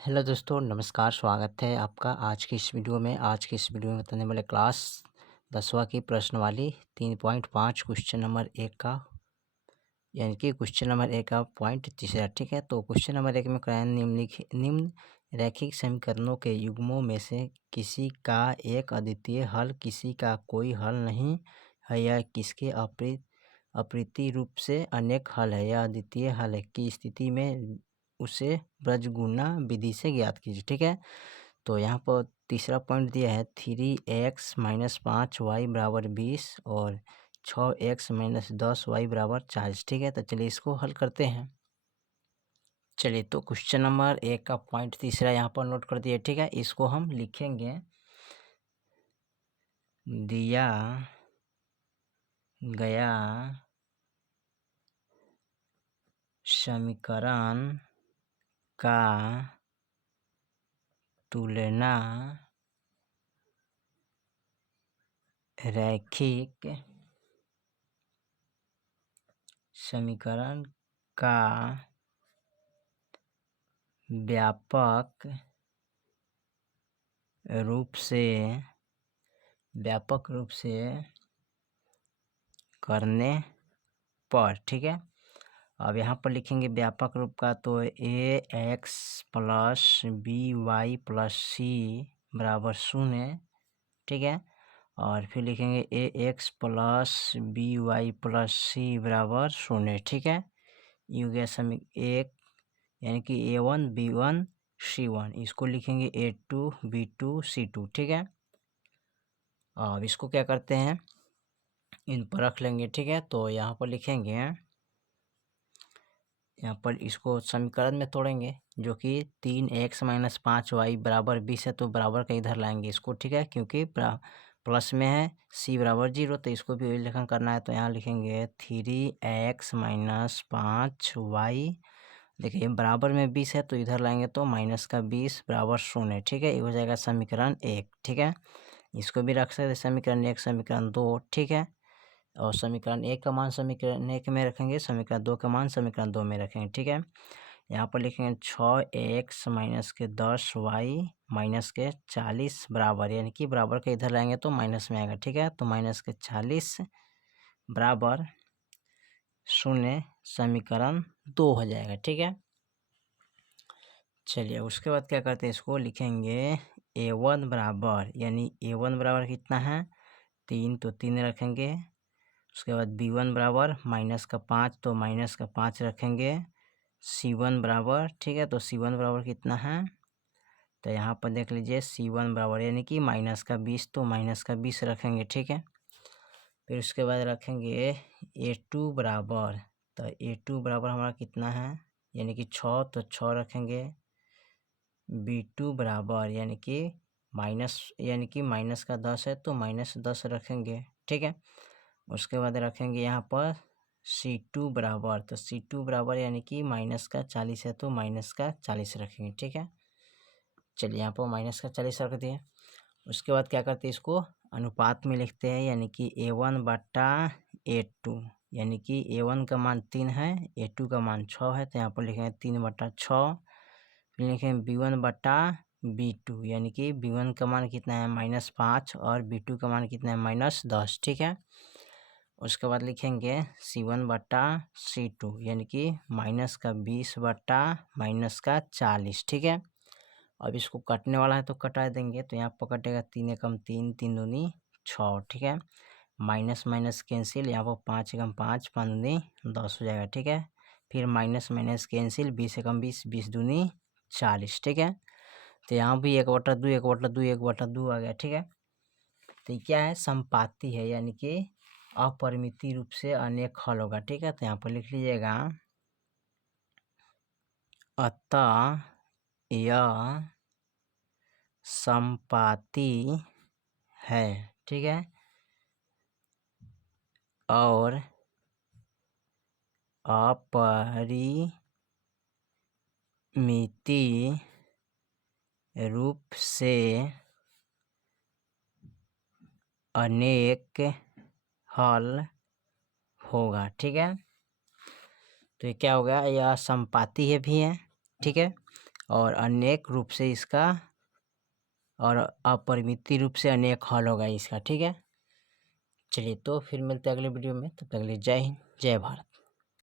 Hello दोस्तों, नमस्कार। स्वागत है आपका आज की इस वीडियो में। आज की इस वीडियो में बताने वाले क्लास 10वां की प्रश्नवाली 3.5 क्वेश्चन नंबर 1 का, यानी कि क्वेश्चन नंबर 1 का पॉइंट तीसरा। ठीक है, तो क्वेश्चन नंबर 1 में कराया निम्न रैखिक समीकरणों के युग्मों में से किसी का एक अद्वितीय हल, किसी का कोई हल नहीं है, या किसके अपरिति रूप से अनेक हल है, या अद्वितीय हल है की स्थिति में उसे ब्रजगुणा विधि से ज्ञात कीजिए। ठीक है, तो यहाँ पर तीसरा पॉइंट दिया है 3x - 5y बराबर 20 और 6x - 10y बराबर 40। ठीक है, तो चलिए इसको हल करते हैं। चलिए, तो क्वेश्चन नंबर 1 का पॉइंट तीसरा यहाँ पर नोट कर दिए। ठीक है, इसको हम लिखेंगे, दिया गया समीकरण का तुलना रैखिक समीकरण का व्यापक रूप से करने पर। ठीक है, अब यहाँ पर लिखेंगे व्यापक रूप का, तो ax plus by plus c बराबर 0। ठीक है, और फिर लिखेंगे ax plus by plus c बराबर 0। ठीक है, ये हो गया समीकरण एक, यानी कि a1 b1 c1। इसको लिखेंगे a2 b2 c2। ठीक है, अब इसको क्या करते हैं, इन पर रख लेंगे। ठीक है, तो यहाँ पर लिखेंगे, यहाँ पर इसको समीकरण में तोड़ेंगे, जो कि 3x - 5y बराबर 20 है, तो बराबर का इधर लाएंगे इसको। ठीक है, क्योंकि प्लस में है, c बराबर 0, तो इसको भी उल्लेखन करना है, तो यहाँ लिखेंगे 3x - 5y। देखिए बराबर में 20 है, तो इधर लाएंगे तो माइनस का 20 बराबर 0। ठीक है, ये हो जाएगा समीकरण 1। ठीक है, इसको भी रख सकते हैं समीकरण 1, समीकरण 2। ठीक है, और समीकरण 1 का मान समीकरण 1 में रखेंगे, समीकरण 2 का मान समीकरण 2 में रखेंगे। ठीक है, यहाँ पर लिखेंगे 6x माइनस के 10y माइनस के 40 बराबर, यानी कि बराबर का इधर लाएंगे तो माइनस में आएगा। ठीक है, तो माइनस के 40 बराबर 0 समीकरण 2 हो जाएगा। ठीक है, चलिए उसके बाद क्या करते हैं, इसको लिखेंगे a1 बराबर, यानी a1 बराबर कितना है 3, तो 3 रखेंगे। उसके बाद b1 बराबर माइनस का 5, तो माइनस का 5 रखेंगे। c1 बराबर, ठीक है, तो c1 बराबर कितना है, तो यहाँ पर देख लीजिए c1 बराबर यानी कि माइनस का 20, तो माइनस का 20 रखेंगे। ठीक है, फिर उसके बाद रखेंगे a2 बराबर, तो a2 बराबर हमारा कितना है, यानी कि 6, तो 6 रखेंगे। b2 बराबर यानी कि माइनस का 10 है, तो माइनस 10 रखेंगे। ठीक है, उसके बाद रखेंगे यहाँ पर c2 बराबर, तो c2 बराबर यानी कि माइनस का 40 है, तो माइनस का 40 रखेंगे। ठीक है, चलिए यहाँ पर माइनस का 40 रख दिए। उसके बाद क्या करते हैं, इसको अनुपात में लिखते हैं, यानी कि a1 बटा a2, यानी कि a1 का मान 3 है, a2 का मान 6 है, तो यहाँ पर लिखेंगे 3/6। फिर लिखेंगे b1 बटा b2, यानी कि b1 का मान कितना है -5 और b2 का मान कितना है -10। ठीक है, उसके बाद लिखेंगे c1 बटा c2, यानी कि माइनस का 20 बटा माइनस का 40। ठीक है, अब इसको कटने वाला है तो कटा देंगे, तो यहाँ पर कटेगा 3 एकम 3, 3 दूनी 6। ठीक है, माइनस माइनस कैंसिल, यहाँ पर 5 एकम 5, 5 दूनी 10 हो जाएगा। ठीक है, फिर माइनस माइनस कैंसिल, 20 एकम 20, 20 दूनी 40। ठीक है, तो यहाँ भी 1/2 1/2 1/2 आ गया। ठीक है, तो क्या है, संपाती है, यानी कि अपरिमिति रूप से अनेक हल होगा। ठीक है, तो यहाँ पर लिख लीजिएगा, अतः यह संपाती है। ठीक है, और अपरिमिति रूप से अनेक हल होगा। ठीक है, तो ये क्या होगा, यह संपाती है भी है। ठीक है, और अनेक रूप से इसका और अपरिमित रूप से अनेक हल होगा इसका। ठीक है, चलिए तो फिर मिलते हैं अगले वीडियो में, तब तक के लिए जय हिंद, जय भारत।